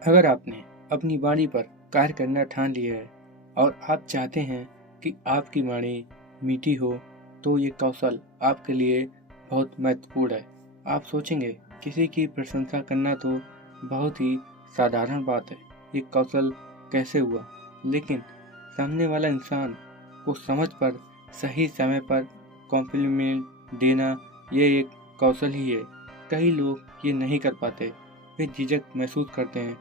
अगर आपने अपनी वाणी पर कार्य करना ठान लिया है और आप चाहते हैं कि आपकी वाणी मीठी हो, तो ये कौशल आपके लिए बहुत महत्वपूर्ण है। आप सोचेंगे किसी की प्रशंसा करना तो बहुत ही साधारण बात है, ये कौशल कैसे हुआ? लेकिन सामने वाला इंसान को समझ पर सही समय पर कॉम्प्लीमेंट देना ये एक कौशल ही है। कई लोग ये नहीं कर पाते, वे झिझक महसूस करते हैं।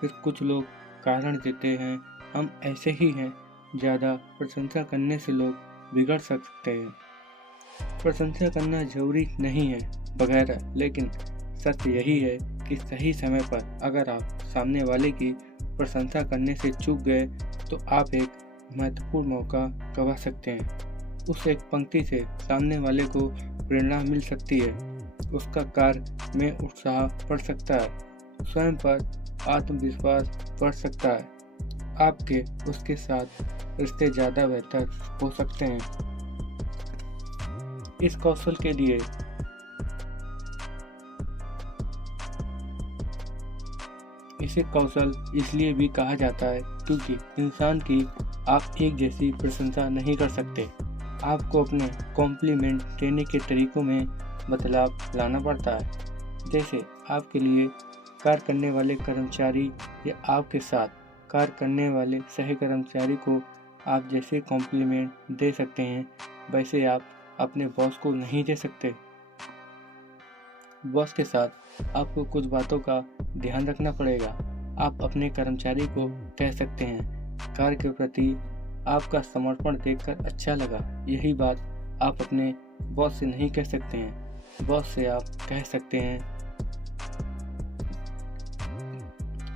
फिर कुछ लोग कारण देते हैं, हम ऐसे ही हैं। ज़्यादा प्रशंसा करने से लोग बिगड़ सकते हैं। प्रशंसा करना जरूरी नहीं है वगैरह, लेकिन सत्य यही है कि सही समय पर अगर आप सामने वाले की प्रशंसा करने से चूक गए तो आप एक महत्वपूर्ण मौका गंवा सकते हैं। उस एक पंक्ति से सामने वाले को प्रेरणा मिल सकती है, उसका कार्य में उत्साह बढ़ सकता है, स्वयं पर आत्मविश्वास बढ़ सकता है, आपके उसके साथ रिश्ते ज़्यादा बेहतर हो सकते हैं। इस कौशल के लिए इसे कौशल इसलिए भी कहा जाता है क्योंकि इंसान की आप एक जैसी प्रशंसा नहीं कर सकते। आपको अपने कॉम्प्लीमेंट देने के तरीकों में बदलाव लाना पड़ता है। जैसे आपके लिए कार्य करने वाले कर्मचारी या आपके साथ कार्य करने वाले सह कर्मचारी को आप जैसे कॉम्प्लीमेंट दे सकते हैं, वैसे आप अपने बॉस को नहीं दे सकते। बॉस के साथ आपको कुछ बातों का ध्यान रखना पड़ेगा। आप अपने कर्मचारी को कह सकते हैं, कार्य के प्रति आपका समर्पण देखकर अच्छा लगा। यही बात आप अपने बॉस से नहीं कह सकते हैं। बॉस से आप कह सकते हैं,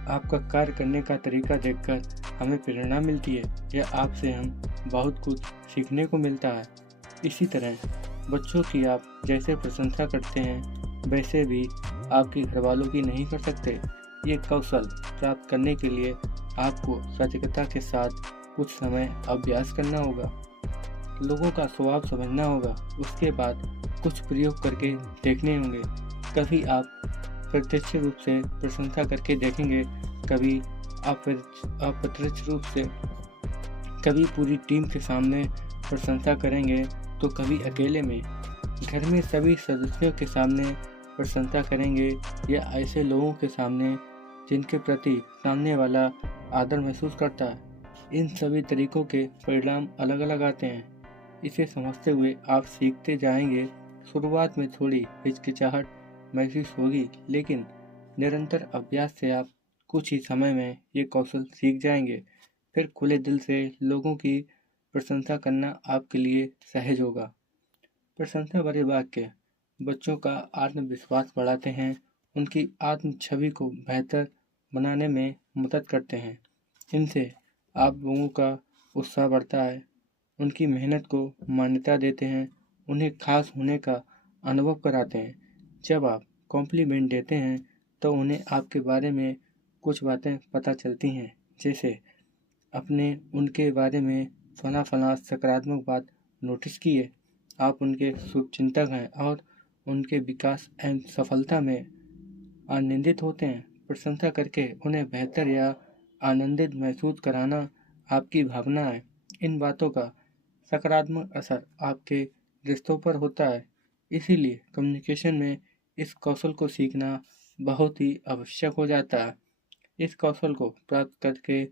आपका कार्य करने का तरीका देखकर हमें प्रेरणा मिलती है या आपसे हम बहुत कुछ सीखने को मिलता है। इसी तरह बच्चों की आप जैसे प्रशंसा करते हैं वैसे भी आपके घरवालों की नहीं कर सकते। ये कौशल प्राप्त करने के लिए आपको सतर्कता के साथ कुछ समय अभ्यास करना होगा, लोगों का स्वभाव समझना होगा, उसके बाद कुछ प्रयोग करके देखने होंगे। कभी आप प्रत्यक्ष रूप से प्रशंसा करके देखेंगे, कभी अप्रत्यक्ष रूप से, कभी पूरी टीम के सामने प्रशंसा करेंगे तो कभी अकेले में, घर में सभी सदस्यों के सामने प्रशंसा करेंगे या ऐसे लोगों के सामने जिनके प्रति सामने वाला आदर महसूस करता है। इन सभी तरीकों के परिणाम अलग अलग आते हैं। इसे समझते हुए आप सीखते जाएंगे। शुरुआत में थोड़ी हिचकिचाहट महसूस होगी, लेकिन निरंतर अभ्यास से आप कुछ ही समय में ये कौशल सीख जाएंगे। फिर खुले दिल से लोगों की प्रशंसा करना आपके लिए सहज होगा। प्रशंसा भरे वाक्य बच्चों का आत्मविश्वास बढ़ाते हैं, उनकी आत्म छवि को बेहतर बनाने में मदद करते हैं। इनसे आप लोगों का उत्साह बढ़ता है, उनकी मेहनत को मान्यता देते हैं, उन्हें खास होने का अनुभव कराते हैं। जब आप कॉम्प्लीमेंट देते हैं तो उन्हें आपके बारे में कुछ बातें पता चलती हैं, जैसे अपने उनके बारे में फला सकारात्मक बात नोटिस की है, आप उनके शुभचिंतक हैं और उनके विकास एवं सफलता में आनंदित होते हैं। प्रशंसा करके उन्हें बेहतर या आनंदित महसूस कराना आपकी भावना है। इन बातों का सकारात्मक असर आपके रिश्तों पर होता है। इसीलिए कम्युनिकेशन में इस कौशल को सीखना बहुत ही आवश्यक हो जाता है। इस कौशल को प्राप्त करके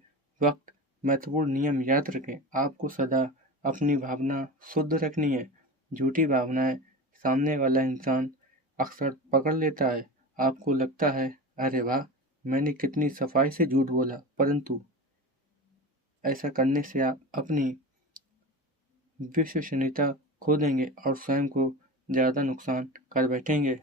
वक्त महत्वपूर्ण नियम याद रखें। आपको सदा अपनी भावना शुद्ध रखनी है। झूठी भावनाएं सामने वाला इंसान अक्सर पकड़ लेता है। आपको लगता है, अरे वाह, मैंने कितनी सफाई से झूठ बोला, परंतु ऐसा करने से आप अपनी विश्वसनीयता खो देंगे और स्वयं को ज़्यादा नुकसान कर बैठेंगे।